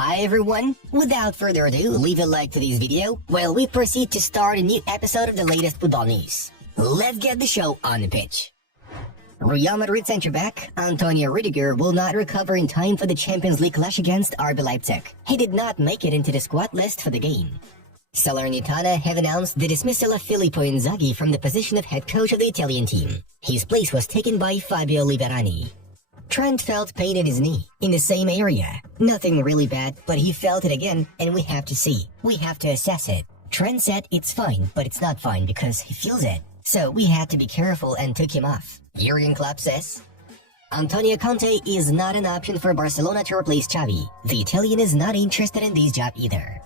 Hi everyone, without further ado, leave a like to this video while we proceed to start a new episode of the latest football news. Let's get the show on the pitch. Real Madrid centre-back Antonio Rudiger will not recover in time for the Champions League clash against RB Leipzig. He did not make it into the squad list for the game. Salernitana have announced the dismissal of Filippo Inzaghi from the position of head coach of the Italian team. His place was taken by Fabio Liberani. Trent felt pain in his knee, in the same area. Nothing really bad, but he felt it again, and we have to see. We have to assess it. Trent said it's fine, but it's not fine because he feels it. So we had to be careful and took him off. Jurgen Klopp says, Antonio Conte is not an option for Barcelona to replace Xavi. The Italian is not interested in this job either.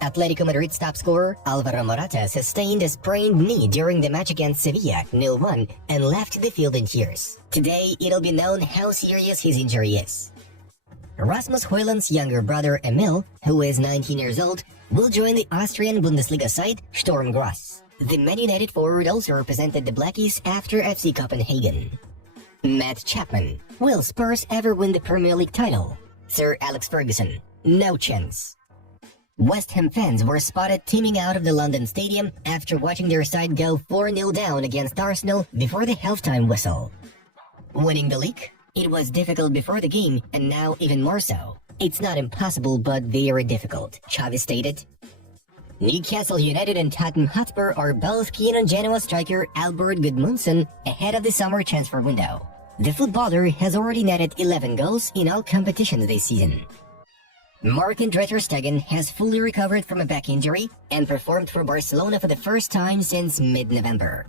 Atletico Madrid's top scorer, Alvaro Morata, sustained a sprained knee during the match against Sevilla, 0-1, and left the field in tears. Today, it'll be known how serious his injury is. Rasmus Haaland's younger brother, Emil, who is 19 years old, will join the Austrian Bundesliga side, Sturm Graz. The Man United forward also represented the Blackies after FC Copenhagen. Matt Chapman, will Spurs ever win the Premier League title? Sir Alex Ferguson, no chance. West Ham fans were spotted teaming out of the London Stadium after watching their side go 4-0 down against Arsenal before the halftime whistle. Winning the league? It was difficult before the game, and now even more so. It's not impossible, but very difficult, Xavi stated. Newcastle United and Tottenham Hotspur are both keen on Genoa striker Albert Gudmundsson ahead of the summer transfer window. The footballer has already netted 11 goals in all competitions this season. Marc-Andre ter Stegen has fully recovered from a back injury and performed for Barcelona for the first time since mid-November.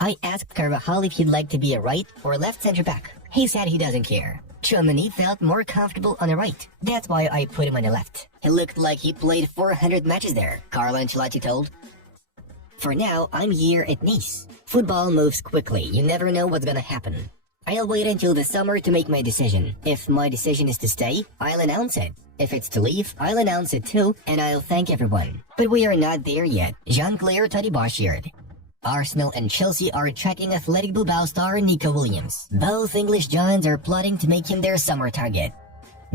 I asked Carvajal if he'd like to be a right or left centre-back. He said he doesn't care. Tchouaméni felt more comfortable on the right. That's why I put him on the left. He looked like he played 400 matches there, Carlo Ancelotti told. For now, I'm here at Nice. Football moves quickly. You never know what's gonna happen. I'll wait until the summer to make my decision. If my decision is to stay, I'll announce it. If it's to leave, I'll announce it too, and I'll thank everyone. But we are not there yet, Jean-Claire Todibo shared. Arsenal and Chelsea are tracking Athletic Bilbao star Nico Williams. Both English giants are plotting to make him their summer target.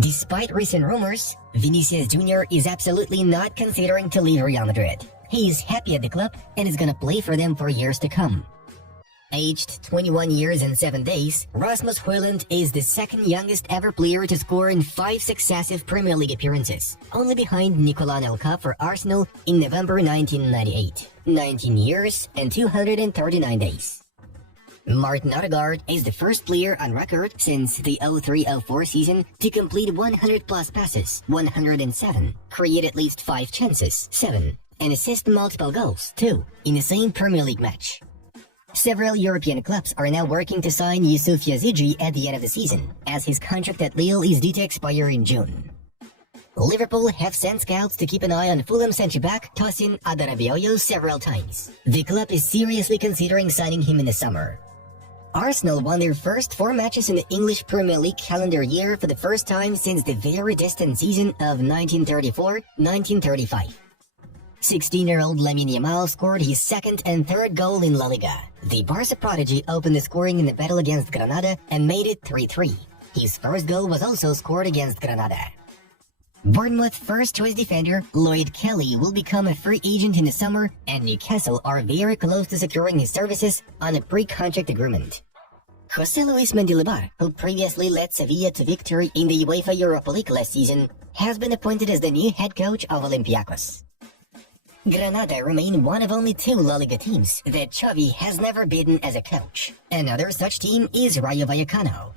Despite recent rumors, Vinicius Jr. is absolutely not considering to leave Real Madrid. He is happy at the club and is gonna play for them for years to come. Aged 21 years and 7 days, Rasmus Haaland is the second youngest ever player to score in 5 successive Premier League appearances, only behind Nicolas Anelka for Arsenal in November 1998. 19 years and 239 days. Martin Odegaard is the first player on record since the 03-04 season to complete 100-plus passes, 107, create at least 5 chances, 7, and assist multiple goals, 2, in the same Premier League match. Several European clubs are now working to sign Youssouf Yazidji at the end of the season, as his contract at Lille is due to expire in June. Liverpool have sent scouts to keep an eye on Fulham centre-back Tosin Adarabioyo several times. The club is seriously considering signing him in the summer. Arsenal won their first 4 matches in the English Premier League calendar year for the first time since the very distant season of 1934-1935. 16-year-old Lamine Yamal scored his second and third goal in La Liga. The Barca prodigy opened the scoring in the battle against Granada and made it 3-3. His first goal was also scored against Granada. Bournemouth first-choice defender Lloyd Kelly will become a free agent in the summer, and Newcastle are very close to securing his services on a pre-contract agreement. José Luis Mendilibar, who previously led Sevilla to victory in the UEFA Europa League last season, has been appointed as the new head coach of Olympiacos. Granada remain one of only 2 La Liga teams that Xavi has never beaten as a coach. Another such team is Rayo Vallecano.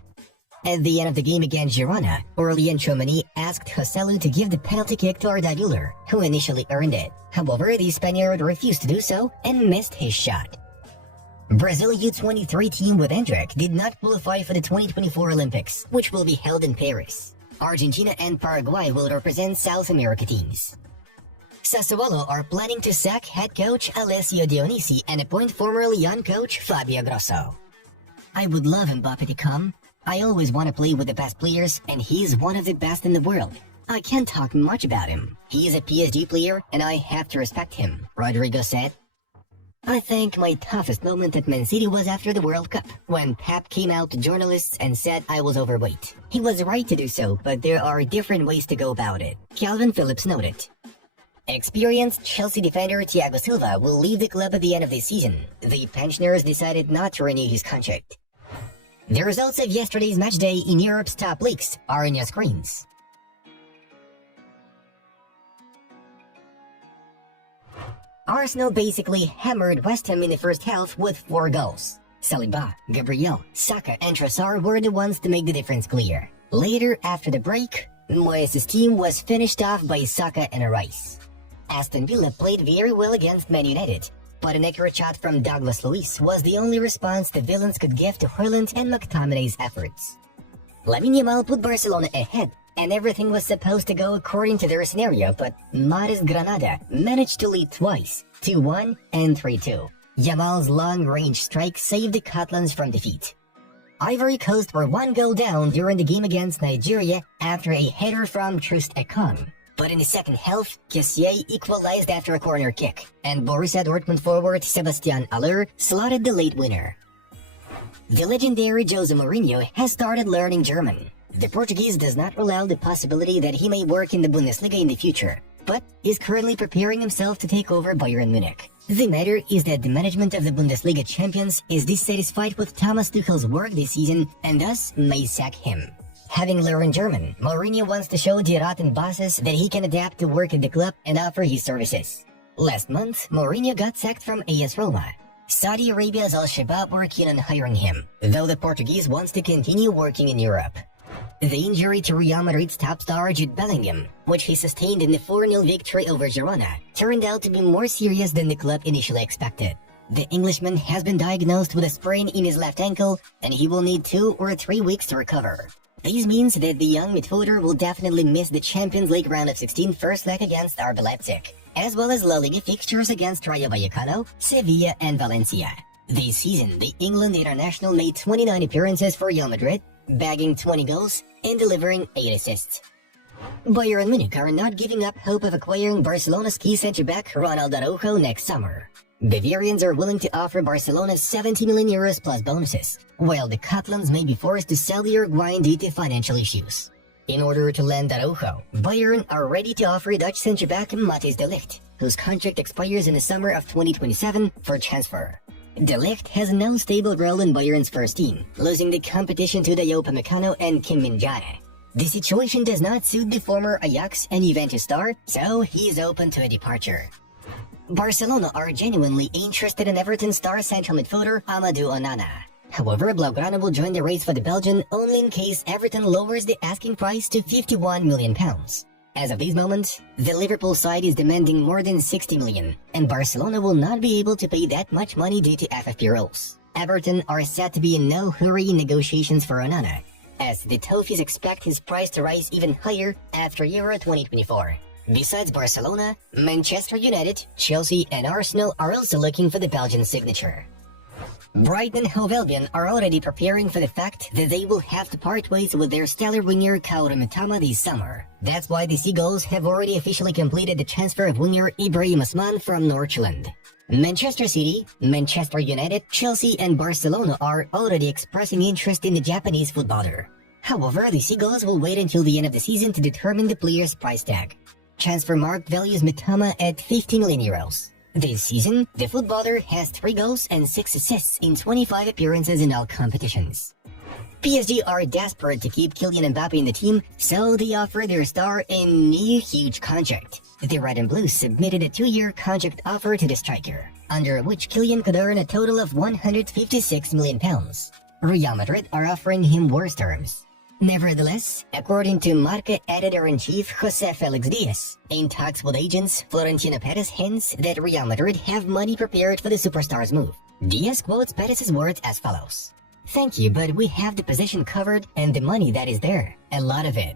At the end of the game against Girona, Aurelien Tchouaméni asked Joselu to give the penalty kick to Arda Güler, who initially earned it. However, the Spaniard refused to do so and missed his shot. Brazil U23 team with Endrick did not qualify for the 2024 Olympics, which will be held in Paris. Argentina and Paraguay will represent South America teams. Sassuolo are planning to sack head coach Alessio Dionisi and appoint former Lyon coach Fabio Grosso. I would love Mbappe to come. I always want to play with the best players, and he's one of the best in the world. I can't talk much about him. He is a PSG player, and I have to respect him, Rodrigo said. I think my toughest moment at Man City was after the World Cup, when Pep came out to journalists and said I was overweight. He was right to do so, but there are different ways to go about it, Calvin Phillips noted. Experienced Chelsea defender Thiago Silva will leave the club at the end of the season. The pensioners decided not to renew his contract. The results of yesterday's match day in Europe's top leagues are on your screens. Arsenal basically hammered West Ham in the first half with 4 goals. Saliba, Gabriel, Saka and Trossard were the ones to make the difference clear. Later, after the break, Moyes' team was finished off by Saka and Rice. Aston Villa played very well against Man United, but an accurate shot from Douglas Luiz was the only response the villains could give to Haaland and McTominay's efforts. Lamine Yamal put Barcelona ahead, and everything was supposed to go according to their scenario, but modest Granada managed to lead twice, 2-1 and 3-2. Yamal's long-range strike saved the Catalans from defeat. Ivory Coast were 1 goal down during the game against Nigeria after a header from Trust Ekong. But in the second half, Kessié equalized after a corner kick, and Borussia Dortmund forward Sebastian Aller slotted the late winner. The legendary Jose Mourinho has started learning German. The Portuguese does not rule out the possibility that he may work in the Bundesliga in the future, but is currently preparing himself to take over Bayern Munich. The matter is that the management of the Bundesliga champions is dissatisfied with Thomas Tuchel's work this season and thus may sack him. Having learned German, Mourinho wants to show the rotten bosses that he can adapt to work at the club and offer his services. Last month, Mourinho got sacked from AS Roma. Saudi Arabia's Al-Shabaab were keen on hiring him, though the Portuguese wants to continue working in Europe. The injury to Real Madrid's top star Jude Bellingham, which he sustained in the 4-0 victory over Girona, turned out to be more serious than the club initially expected. The Englishman has been diagnosed with a sprain in his left ankle, and he will need 2 or 3 weeks to recover. This means that the young midfielder will definitely miss the Champions League round of 16 first leg against RB Leipzig, as well as La Liga fixtures against Rayo Vallecano, Sevilla and Valencia. This season, the England international made 29 appearances for Real Madrid, bagging 20 goals and delivering 8 assists. Bayern Munich are not giving up hope of acquiring Barcelona's key centre-back Ronald Araujo next summer. Bavarians are willing to offer Barcelona 70 million euros plus bonuses, while the Catalans may be forced to sell the Uruguayan due to financial issues. In order to land Araujo, Bayern are ready to offer Dutch centre-back Matthijs de Ligt, whose contract expires in the summer of 2027, for transfer. De Ligt has no stable role in Bayern's first team, losing the competition to Dayot Upamecano and Kim Min-jae. The situation does not suit the former Ajax and Juventus star, so he is open to a departure. Barcelona are genuinely interested in Everton star central midfielder Amadou Onana. However, Blaugrana will join the race for the Belgian only in case Everton lowers the asking price to £51 million. As of this moment, the Liverpool side is demanding more than 60 million, and Barcelona will not be able to pay that much money due to FFP rules. Everton are said to be in no hurry in negotiations for Onana, as the Toffees expect his price to rise even higher after Euro 2024. Besides Barcelona, Manchester United, Chelsea and Arsenal are also looking for the Belgian signature. Brighton and Hove Albion are already preparing for the fact that they will have to part ways with their stellar winger Kaoru Mitoma this summer. That's why the Seagulls have already officially completed the transfer of winger Ibrahim Osman from Northland. Manchester City, Manchester United, Chelsea and Barcelona are already expressing interest in the Japanese footballer. However, the Seagulls will wait until the end of the season to determine the player's price tag. Transfermarkt values Mitoma at 50 million euros. This season, the footballer has 3 goals and 6 assists in 25 appearances in all competitions. PSG are desperate to keep Kylian Mbappe in the team, so they offer their star a new huge contract. The Red and Blues submitted a 2-year contract offer to the striker, under which Kylian could earn a total of £156 million. Real Madrid are offering him worse terms. Nevertheless, according to Marca editor-in-chief Jose Felix Diaz, in talks with agents, Florentino Perez hints that Real Madrid have money prepared for the superstar's move. Diaz quotes Perez's words as follows: "Thank you, but we have the position covered and the money that is there, a lot of it.